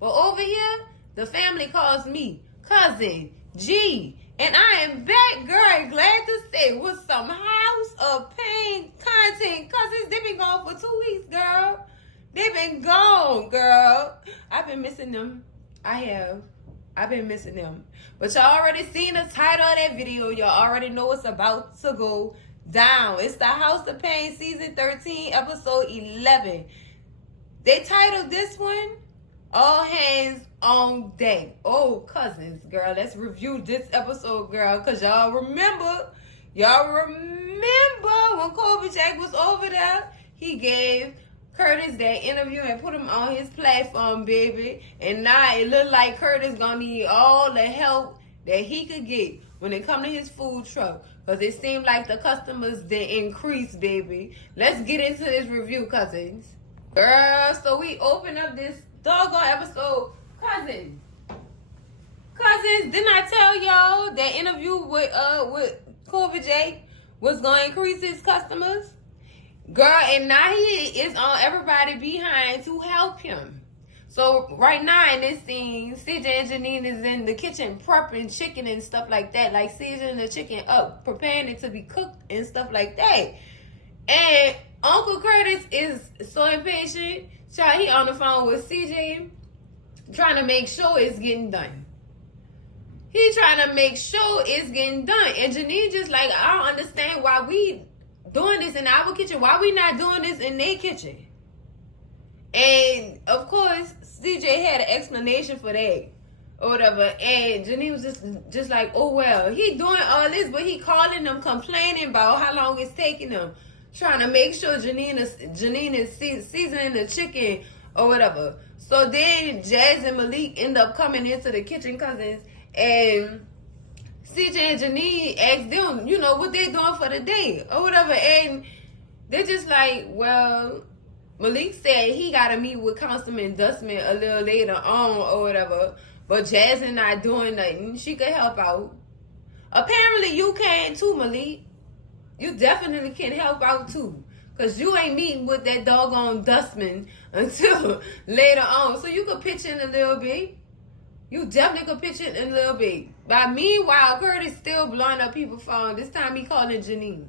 But over here, the family calls me Cousin G. And I am back, girl, and glad to say, with some House of Payne content. Cousins, they've been gone for 2 weeks, girl. They've been gone, girl. I've been missing them. I have. I've been missing them. But y'all already seen the title of that video. Y'all already know what's about to go down. It's the House of Payne season 13, episode 11. They titled this one, All Hands on Deck. Oh, cousins, girl, let's review this episode, girl, because y'all remember when Kobe Jack was over there, he gave Curtis that interview and put him on his platform, baby. And now it look like Curtis gonna need all the help that he could get when it come to his food truck. Because it seemed like the customers, they increased, baby. Let's get into this review, cousins. Girl, so we open up this doggone episode. Cousins, didn't I tell y'all that interview with Kobe J was gonna increase his customers? Girl, and now he is on everybody behind to help him. So right now in this scene, CJ and Janine is in the kitchen prepping chicken and stuff like that. Like seasoning the chicken up, preparing it to be cooked and stuff like that. And Uncle Curtis is so impatient. Child, he on the phone with CJ trying to make sure it's getting done. He trying to make sure it's getting done. And Janine just like, I don't understand why we doing this in our kitchen. Why we not doing this in their kitchen? And of course, CJ had an explanation for that or whatever. And Janine was just like, oh well, he doing all this, but he calling them, complaining about how long it's taking them, trying to make sure Janine is seasoning the chicken or whatever. So then Jazz and Malik end up coming into the kitchen, cousins, and CJ and Janine asked them, you know, what they doing for the day or whatever. And they're just like, well, Malik said he got to meet with Councilman Dustman a little later on or whatever. But Jasmine not doing nothing. She could help out. Apparently you can too, Malik. You definitely can help out too. Because you ain't meeting with that doggone Dustman until later on. So you could pitch in a little bit. You definitely could pitch in a little bit. But meanwhile, Curtis still blowing up people's phone. This time he calling Janine.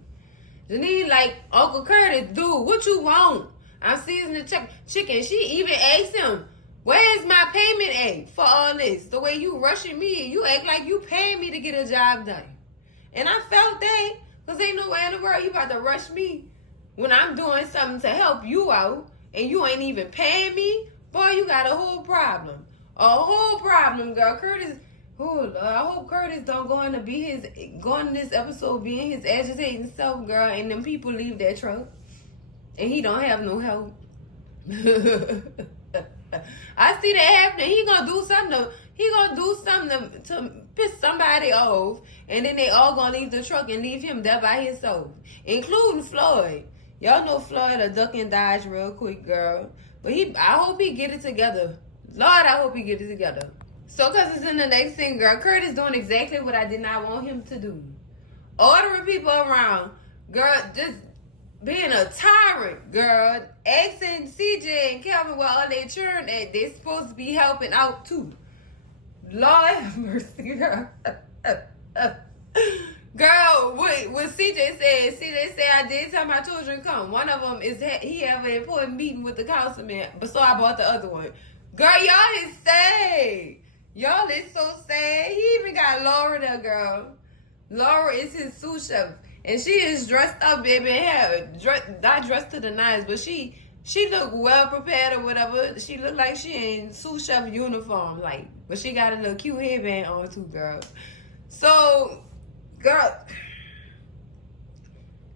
Janine like, Uncle Curtis, dude, what you want? I'm seasoning the chicken. She even asked him, where's my payment at for all this? The way you rushing me, you act like you paying me to get a job done. And I felt that, because ain't no way in the world you about to rush me when I'm doing something to help you out and you ain't even paying me. Boy, you got a whole problem. A whole problem, girl. Curtis, I hope Curtis don't go into this episode being his agitating self, girl, and them people leave that truck. And he don't have no help. I see that happening. He gonna do something to piss somebody off, and then they all gonna leave the truck and leave him there by himself, including Floyd. Y'all know Floyd a duck and dodge real quick, girl. But I hope he get it together. Lord, I hope he get it together. So, cause it's in the next thing, girl. Curtis doing exactly what I did not want him to do. Ordering people around, girl. Just being a tyrant, girl. Asking CJ and Calvin where all they churn at, they supposed to be helping out too. Lord have mercy, girl. Girl, what CJ said, I did tell my children come. One of them is he have an important meeting with the councilman, but so I bought the other one. Girl, y'all is sad. Y'all is so sad. He even got Laura there, girl. Laura is his sous chef. And she is dressed up, baby. Not dressed to the nines, but she look well prepared or whatever. She look like she in sous chef uniform, like, but she got a little cute headband on too, girl. So, girl,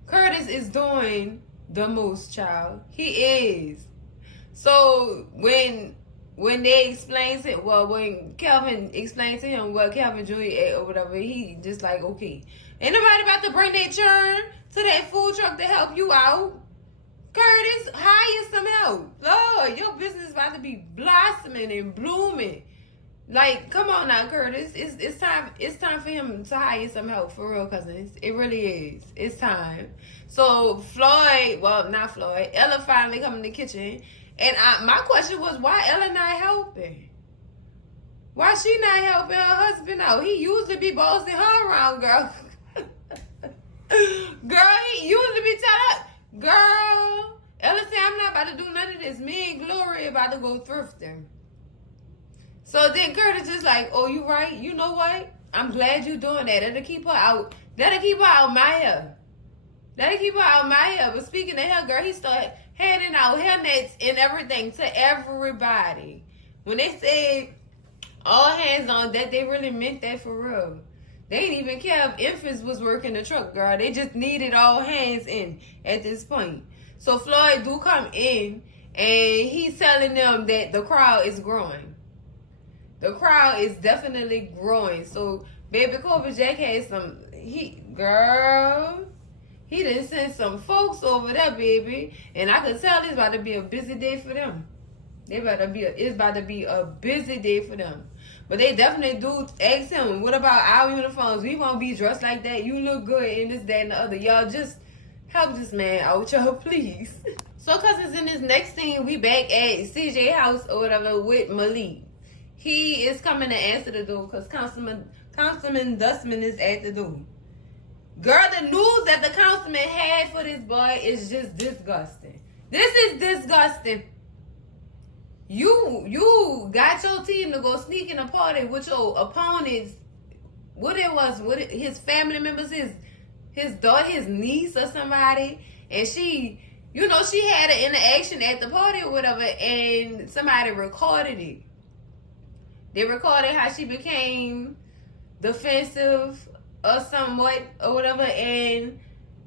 Curtis is doing the most, child. He is. So when they explain to when Calvin explained to him what Calvin Jr. ate or whatever, he just like, okay. Ain't nobody about to bring their churn to that food truck to help you out. Curtis, hire some help. Lord, your business about to be blossoming and blooming. Like, come on now, Curtis. It's time for him to hire some help, for real, cousins. It really is. It's time. So Ella finally come in the kitchen, And my question was, why Ella not helping? Why she not helping her husband out? He usually be bossing her around, girl. Girl, he usually be telling her, girl, Ella say, I'm not about to do none of this. Me and Glory about to go thrifting. So then Curtis is like, oh, you right? You know what? I'm glad you doing that. That'll keep her out. That'll keep her out my hair. That'll keep her out my hair. But speaking of hair, girl, he started handing out hair nets and everything to everybody. When they said all hands on deck, they really meant that for real. They didn't even care if infants was working the truck, girl. They just needed all hands in at this point. So Floyd do come in, and he's telling them that the crowd is growing. The crowd is definitely growing. So baby Kobe Jack had some, he done sent some folks over there, baby. And I could tell it's about to be a busy day for them. It's about to be a busy day for them. But they definitely do ask him, what about our uniforms? We won't be dressed like that. You look good in this, that, and the other. Y'all just help this man out, y'all, please. So, cousins, in this next scene, we back at CJ house or whatever with Malik. He is coming to answer the door because Councilman Dustman is at the door. Girl, the news that the councilman had for this boy is just disgusting. This is disgusting. You got your team to go sneak in a party with your opponents. His family members, his daughter, his niece or somebody. And she had an interaction at the party or whatever, and somebody recorded it. They recorded how she became defensive or somewhat or whatever, and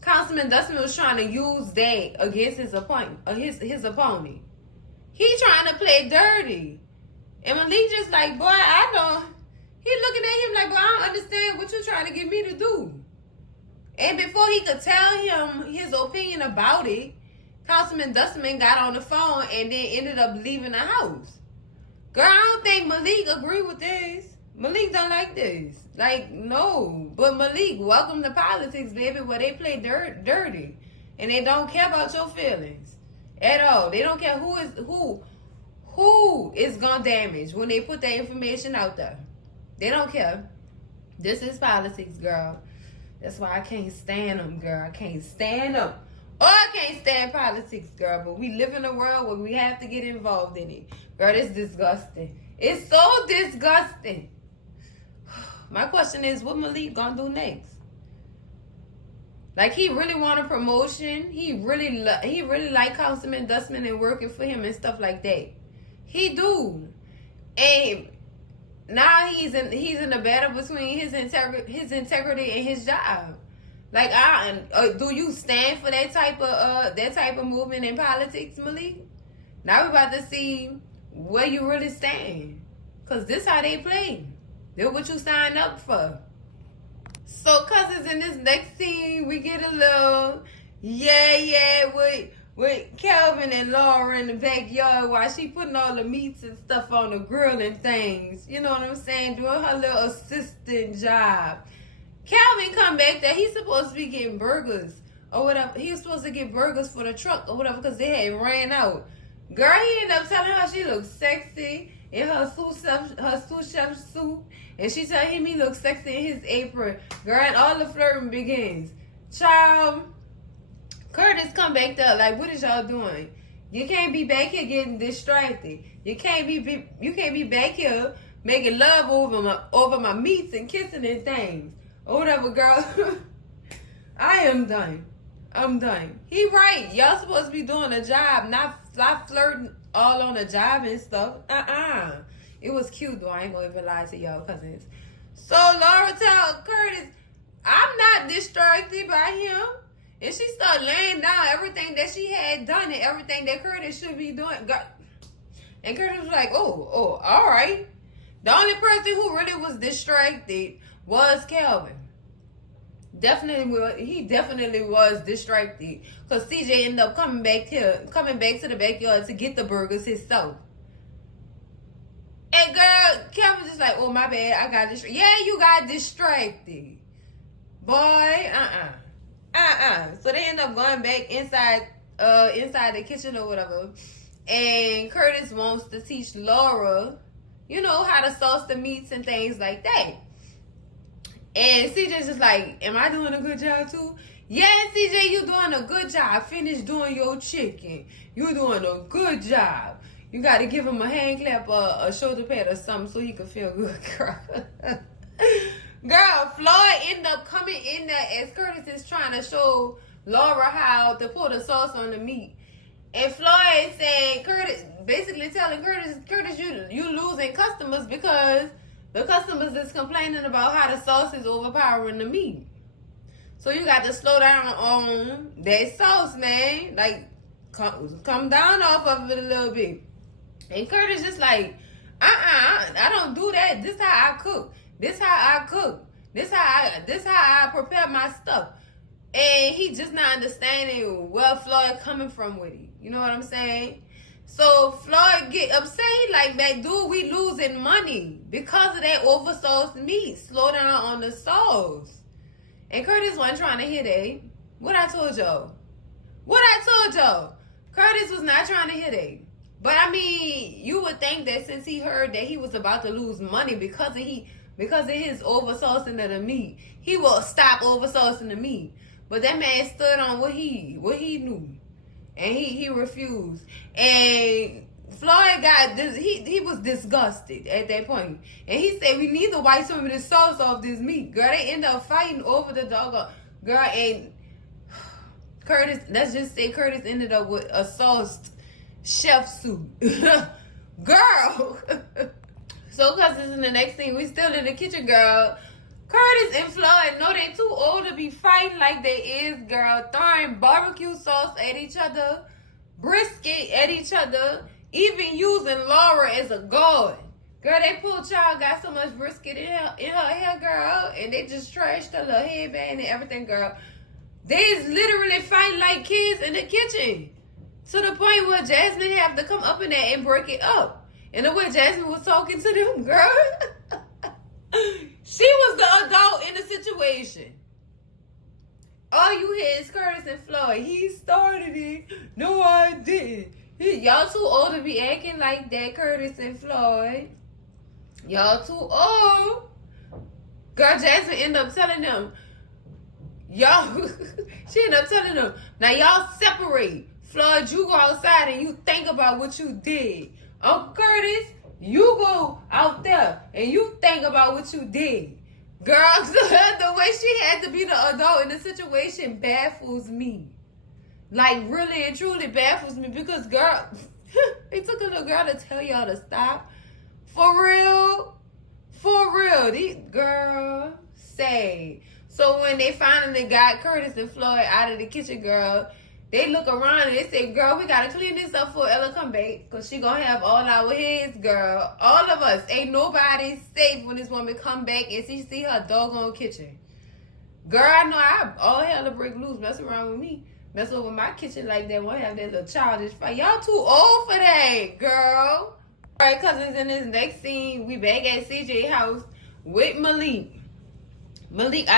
Councilman Dustman was trying to use that against his opponent. He trying to play dirty. And Malik just like, boy, I don't. He looking at him like, boy, I don't understand what you're trying to get me to do. And before he could tell him his opinion about it, Councilman Dustman got on the phone and then ended up leaving the house. Girl, I don't think Malik agree with this. Malik don't like this. Like, no. But Malik, welcome to politics, baby, where they play dirty. And they don't care about your feelings at all. They don't care who is gonna damage when they put that information out there. They don't care. This is politics, girl. That's why I can't stand them, girl. I can't stand them. Or I can't stand politics, girl. But we live in a world where we have to get involved in it. Girl, it's disgusting. It's so disgusting. My question is, what Malik gonna do next? Like, he really want a promotion. He really like Councilman Dustman and working for him and stuff like that. He do. And now he's in a battle between his integrity and his job. Like, do you stand for that type of movement in politics, Malik? Now we're about to see where you really stand. Cause this how they play. They're what you signed up for. So, cousins, in this next scene, we get a little with Calvin and Laura in the backyard while she putting all the meats and stuff on the grill and things. You know what I'm saying? Doing her little assistant job. Calvin come back there. He's supposed to be getting burgers or whatever. He was supposed to get burgers for the truck or whatever because they had ran out. Girl, he ended up telling her she looks sexy in her sous chef suit. And she tell him he looks sexy in his apron. Girl, and all the flirting begins. Child, Curtis come back there like, what is y'all doing? You can't be back here getting distracted. You can't be back here making love over my meats and kissing and things. Or whatever, girl. I am done. I'm done. He right. Y'all supposed to be doing a job, not flirting all on the job and stuff. It was cute though. I ain't gonna even lie to y'all cousins. So Laura tell Curtis, I'm not distracted by him. And she started laying down everything that she had done and everything that Curtis should be doing. And Curtis was like, oh, all right. The only person who really was distracted was Calvin. He definitely was distracted. Because CJ ended up coming back to the backyard to get the burgers himself. And girl, Calvin just like, oh, my bad, I got distracted. Yeah, you got distracted. Boy, So they end up going back inside the kitchen or whatever. And Curtis wants to teach Laura, you know, how to sauce the meats and things like that. And CJ's just like, am I doing a good job too? Yeah, CJ, you doing a good job. Finish doing your chicken. You doing a good job. You got to give him a hand clap or a shoulder pad or something so he can feel good, girl. Girl, Floyd ended up coming in there as Curtis is trying to show Laura how to put the sauce on the meat. And Floyd said, Curtis, basically telling Curtis, you losing customers because the customers is complaining about how the sauce is overpowering the meat. So you got to slow down on that sauce, man. Like, come down off of it a little bit. And Curtis just like, I don't do that. This how I cook. This how I cook. This how I prepare my stuff. And he just not understanding where Floyd coming from with it. You know what I'm saying? So Floyd get upset. He like, man, dude, we losing money because of that oversauced meat. Slow down on the sauce. And Curtis wasn't trying to hear that. What I told y'all? Curtis was not trying to hear that. But I mean, you would think that since he heard that he was about to lose money because of his oversaucing of the meat, he will stop oversaucing the meat. But that man stood on what he knew, and he refused. And Floyd got this. He was disgusted at that point, and he said, "We need to wipe some of this sauce off this meat." Girl, they end up fighting over the dog. Girl, and Curtis. Let's just say Curtis ended up with a sauced chef suit. Girl. So, cause this is the next thing, we still in the kitchen, girl. Curtis and Floyd know they too old to be fighting like they is, girl. Throwing barbecue sauce at each other, brisket at each other, even using Laura as a guard. Girl, they poor child got so much brisket in her hair, girl, and they just trashed her little headband and everything, girl. They is literally fighting like kids in the kitchen. To the point where Jasmine have to come up in there and break it up. And the way Jasmine was talking to them, girl, she was the adult in the situation. All you hear is Curtis and Floyd. He started it. No, I didn't. Y'all too old to be acting like that, Curtis and Floyd. Y'all too old. Girl, Jasmine ended up telling them, y'all, she ended up telling them, now y'all separate. Floyd, you go outside and you think about what you did. Uncle Curtis, you go out there and you think about what you did. Girl, the way she had to be the adult in the situation baffles me. Like, really and truly baffles me because, girl, it took a little girl to tell y'all to stop. For real. Girl, say. So when they finally got Curtis and Floyd out of the kitchen, girl, they look around and they say, girl, we got to clean this up before Ella come back. Because she going to have all our heads, girl. All of us. Ain't nobody safe when this woman come back and she see her doggone kitchen. Girl, I know all hell to break loose. Mess around with me. Mess over my kitchen like that. Won't have that little childish fight. Y'all too old for that, girl. All right, cousins, in this next scene, we back at CJ house with Malik. Malik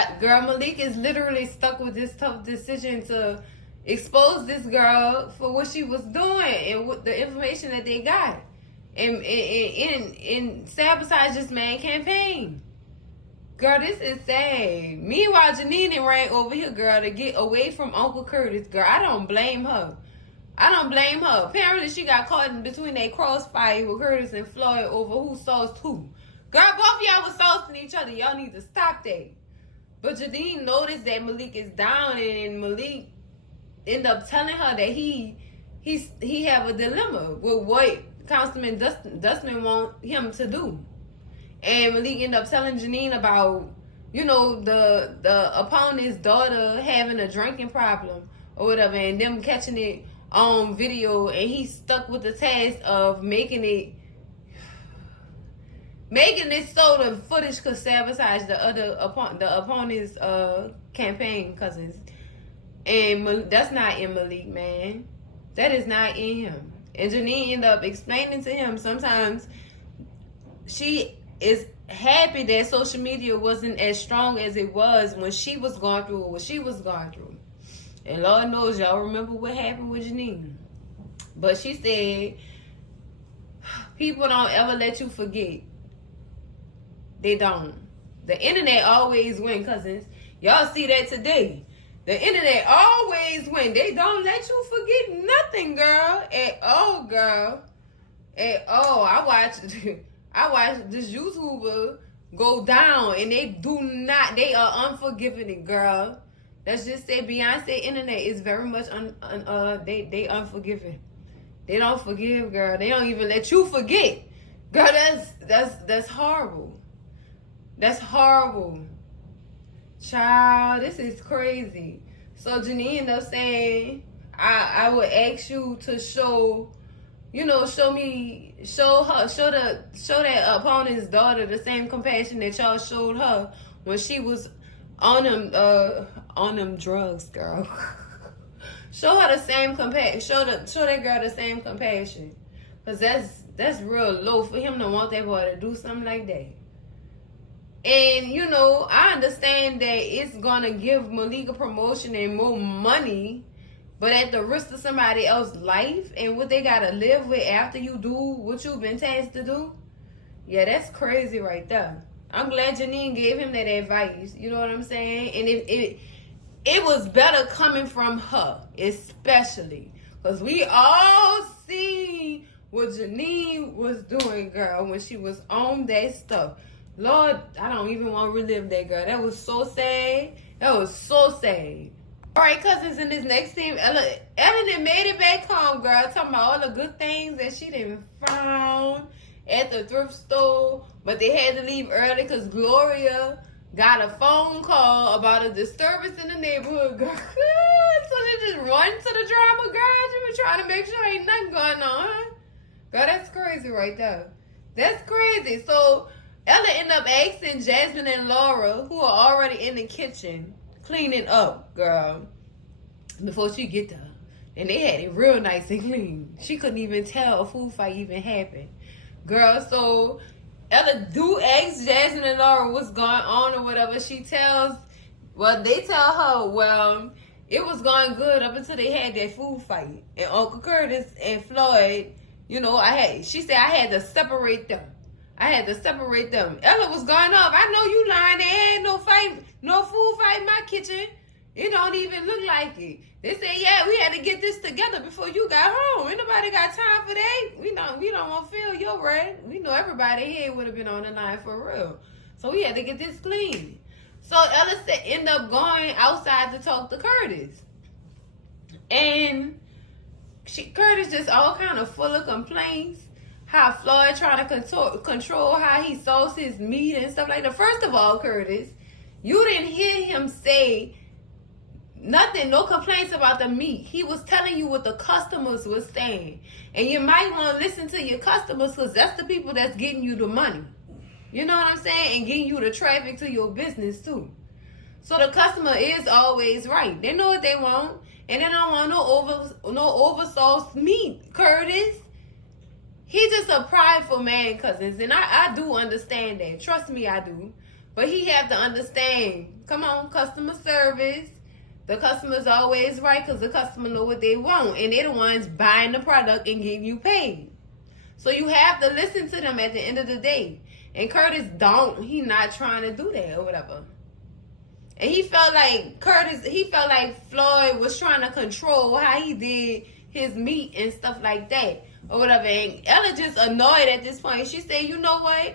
is literally stuck with this tough decision to expose this girl for what she was doing and with the information that they got and sabotage this man campaign. Girl, this is sad. Meanwhile, Janine ran over here, girl, to get away from Uncle Curtis. Girl, I don't blame her. Apparently, she got caught in between a crossfire with Curtis and Floyd over who sauced who. Girl, both of y'all was saucing each other. Y'all need to stop that. But Janine noticed that Malik is down, and Malik end up telling her that he have a dilemma with what Councilman Dustman want him to do. And Malik end up telling Janine about, you know, the opponent's daughter having a drinking problem or whatever, and them catching it on video, and he stuck with the task of making it so the footage could sabotage the opponent's campaign cousins. And that's not in Malik, man. That is not in him. And Janine ended up explaining to him sometimes she is happy that social media wasn't as strong as it was when she was going through what she was going through. And Lord knows y'all remember what happened with Janine. But she said, people don't ever let you forget. They don't. The internet always win, cousins. Y'all see that today. The internet always win. They don't let you forget nothing, girl. At all, girl. At all. I watched this YouTuber go down, and they are unforgiving, girl. Let's just say Beyonce internet is very much they unforgiving. They don't forgive, girl. They don't even let you forget. Girl, that's horrible. That's horrible. Child, this is crazy. So Janine ended up saying, I would ask you to show that opponent's daughter the same compassion that y'all showed her when she was on them drugs, girl. Show her the same compassion. Show that girl the same compassion. Cause that's real low for him to want that boy to do something like that. And, I understand that it's going to give Malik a promotion and more money, but at the risk of somebody else's life and what they got to live with after you do what you've been tasked to do. Yeah, that's crazy right there. I'm glad Janine gave him that advice. You know what I'm saying? And it was better coming from her, especially. Because we all see what Janine was doing, girl, when she was on that stuff. Lord, I don't even want to relive that, girl. That was so sad. That was so sad. All right, cousins, in this next team, Ellen done made it back home, girl. Talking about all the good things that she done found at the thrift store. But they had to leave early because Gloria got a phone call about a disturbance in the neighborhood, girl. So they just run to the drama, girl. She was trying to make sure ain't nothing going on. Girl, that's crazy right there. That's crazy. So Ella ended up asking Jasmine and Laura, who are already in the kitchen, cleaning up, girl, before she get there. And they had it real nice and clean. She couldn't even tell a food fight even happened. Girl, so Ella do ask Jasmine and Laura what's going on or whatever. They tell her, it was going good up until they had that food fight. And Uncle Curtis and Floyd, she said I had to separate them. Ella was going off. I know you lying. There ain't no food fight in my kitchen. It don't even look like it. They said, yeah, we had to get this together before you got home. Ain't nobody got time for that. We don't want to feel your wrath. We know everybody here would have been on the line for real. So we had to get this clean. So Ella ended up going outside to talk to Curtis. And Curtis just all kind of full of complaints. How Floyd trying to control how he sauces his meat and stuff like that. First of all, Curtis, you didn't hear him say nothing, no complaints about the meat. He was telling you what the customers were saying. And you might want to listen to your customers because that's the people that's getting you the money. You know what I'm saying? And getting you the traffic to your business too. So the customer is always right. They know what they want. And they don't want no oversauced meat, Curtis. He's just a prideful man, cousins. And I do understand that. Trust me, I do. But he have to understand. Come on, customer service. The customer's always right because the customer know what they want. And they're the ones buying the product and getting you paid. So you have to listen to them at the end of the day. And Curtis he not trying to do that or whatever. And he felt like Floyd was trying to control how he did his meat and stuff like that. Or whatever. And Ella just annoyed at this point. She said, you know what?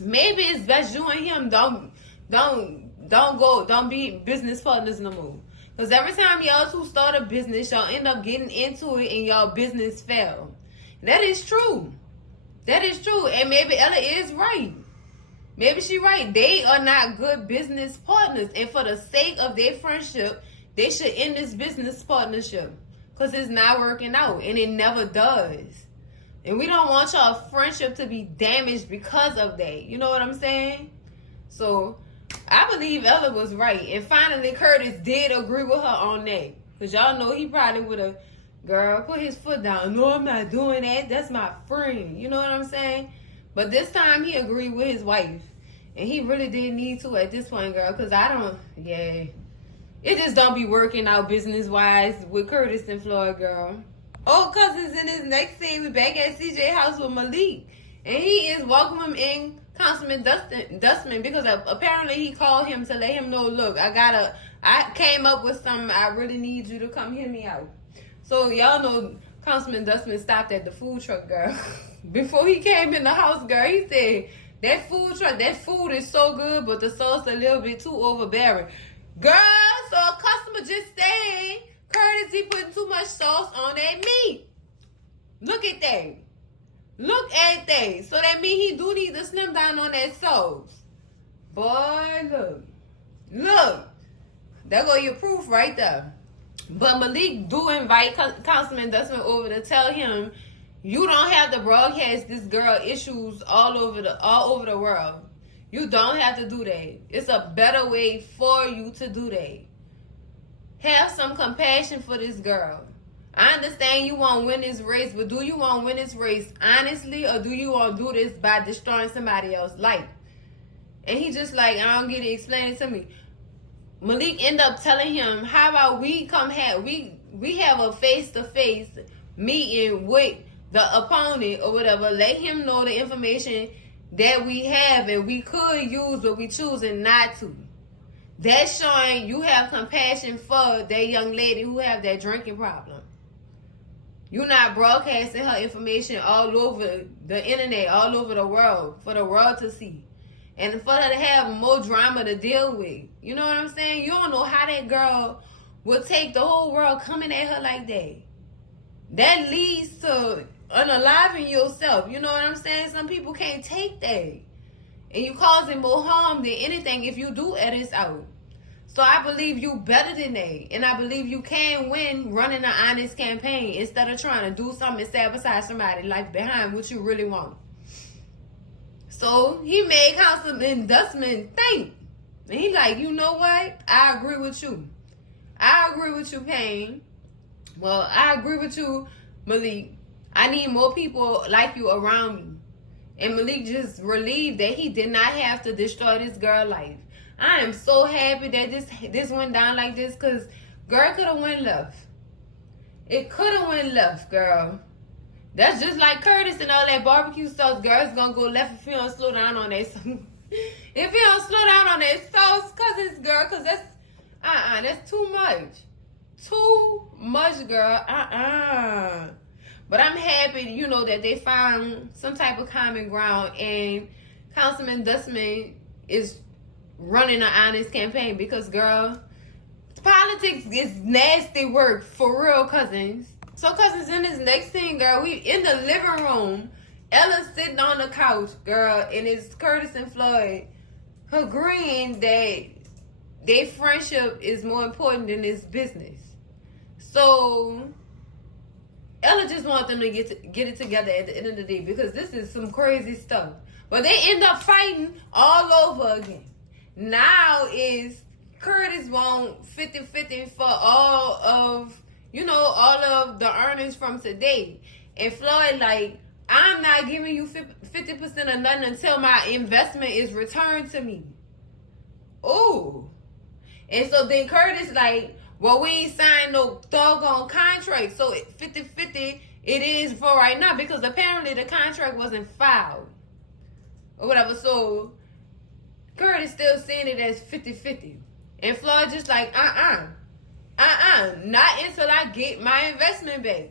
Maybe it's best you and him don't be business partners no more. Because every time y'all two start a business, y'all end up getting into it and y'all business fail. That is true. And maybe Ella is right. Maybe she right. They are not good business partners. And for the sake of their friendship, they should end this business partnership. Because it's not working out. And it never does. And we don't want y'all friendship to be damaged because of that. You know what I'm saying? So, I believe Ella was right. And finally, Curtis did agree with her on that. Because y'all know he probably would have, girl, put his foot down. No, I'm not doing that. That's my friend. You know what I'm saying? But this time, he agreed with his wife. And he really did need to at this point, girl. Because it just don't be working out business-wise with Curtis and Floyd, girl. Oh, cousins, in this next scene, we back at CJ house with Malik. And he is welcoming in Councilman Dustman because apparently he called him to let him know, look, I came up with something. I really need you to come hear me out. So y'all know Councilman Dustman stopped at the food truck, girl. Before he came in the house, girl, he said, that food is so good, but the sauce a little bit too overbearing. Girl, so a customer just said, Curtis, he putting too much sauce on that meat. Look at that. Look at that. So that means he do need to slim down on that sauce. Boy, look. Look. There go your proof right there. But Malik do invite Councilman Dustman over to tell him, you don't have to broadcast this girl issues all over the world. You don't have to do that. It's a better way for you to do that. Have some compassion for this girl. I understand you want to win this race, but do you want to win this race honestly, or do you want to do this by destroying somebody else's life? And he just like, I don't get it. Explain it to me. Malik end up telling him, how about we have a face-to-face meeting with the opponent or whatever. Let him know the information that we have and we could use, but we choosing not to. That's showing you have compassion for that young lady who have that drinking problem. You're not broadcasting her information all over the internet, all over the world, for the world to see. And for her to have more drama to deal with. You know what I'm saying? You don't know how that girl will take the whole world coming at her like that. That leads to unaliving yourself. You know what I'm saying? Some people can't take that. And you causing more harm than anything if you do edit out. So I believe you better than that. And I believe you can win running an honest campaign instead of trying to do something and sabotage somebody's life behind what you really want. So he made Councilman Dustman think. And he like, you know what? I agree with you. I agree with you, Payne. Well, I agree with you, Malik. I need more people like you around me. And Malik just relieved that he did not have to destroy this girl's life. I am so happy that this went down like this, because girl could have went left. It could have went left, girl. That's just like Curtis and all that barbecue sauce. Girl's gonna go left if he don't slow down on that. If he don't slow down on that sauce, cause that's too much. Too much, girl. But I'm happy, that they found some type of common ground, and Councilman Dustman is running an honest campaign, because, girl, politics is nasty work for real, cousins. So, cousins, in this next scene, girl, we in the living room. Ella's sitting on the couch, girl, and it's Curtis and Floyd agreeing that their friendship is more important than this business. So Ella just wants them to get it together at the end of the day, because this is some crazy stuff. But they end up fighting all over again. Now is Curtis want 50-50 for all of the earnings from today. And Floyd like, I'm not giving you 50% of nothing until my investment is returned to me. Ooh. And so then Curtis like, well, we ain't signed no doggone contract. So 50-50 it is for right now, because apparently the contract wasn't filed. Or whatever. So Curtis still seeing it as 50-50. And Floyd just like, not until I get my investment back.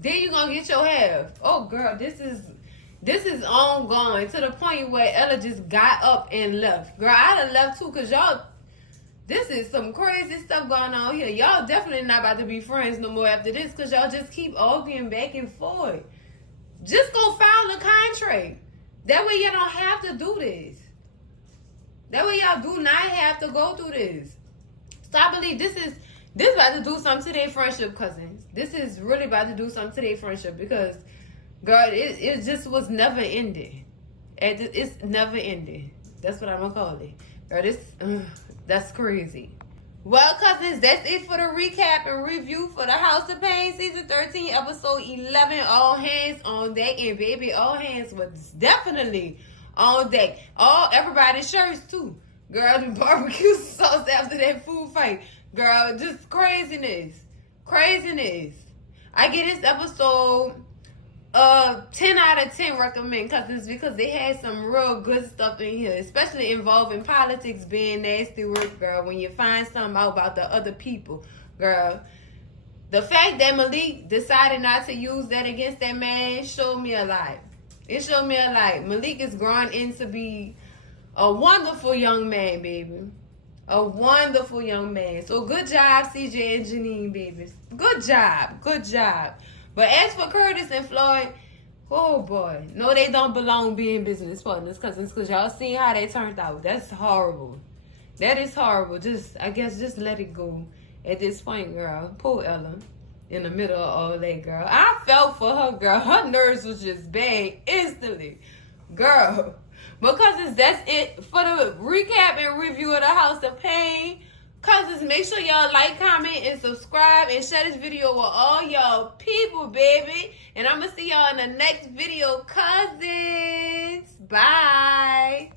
Then you gonna get your half. Oh, girl, this is ongoing to the point where Ella just got up and left. Girl, I'd have left too, because y'all, this is some crazy stuff going on here. Y'all definitely not about to be friends no more after this, because y'all just keep arguing back and forth. Just go file a contract. That way you don't have to do this. That way y'all do not have to go through this. So I believe this about to do something to their friendship, cousins. This is really about to do something to their friendship, because, girl, it just was never ending. It's never ending. That's what I'm going to call it. Girl, that's crazy. Well, cousins, that's it for the recap and review for the House of Payne Season 13, Episode 11. All hands on deck. And, baby, all hands was definitely on deck. Everybody's shirts, too. Girl, the barbecue sauce after that food fight. Girl, just craziness. Craziness. I get this episode 10 out of 10 recommend because they had some real good stuff in here, especially involving politics being nasty work, girl. When you find something out about the other people, girl. The fact that Malik decided not to use that against that man showed me a lot. It showed me a lot. Malik is growing into be a wonderful young man, baby. A wonderful young man. So good job, CJ and Janine, babies. Good job. Good job. But as for Curtis and Floyd, oh boy. No, they don't belong being business partners, cousins, because y'all seen how they turned out. That's horrible. That is horrible. I guess just let it go at this point, girl. Poor Ella in the middle of all that, girl. I felt for her, girl. Her nerves was just bad instantly. Girl. Because that's it for the recap and review of the House of Payne. Cousins, make sure y'all like, comment, and subscribe, and share this video with all y'all people, baby. And I'm going to see y'all in the next video, cousins. Bye.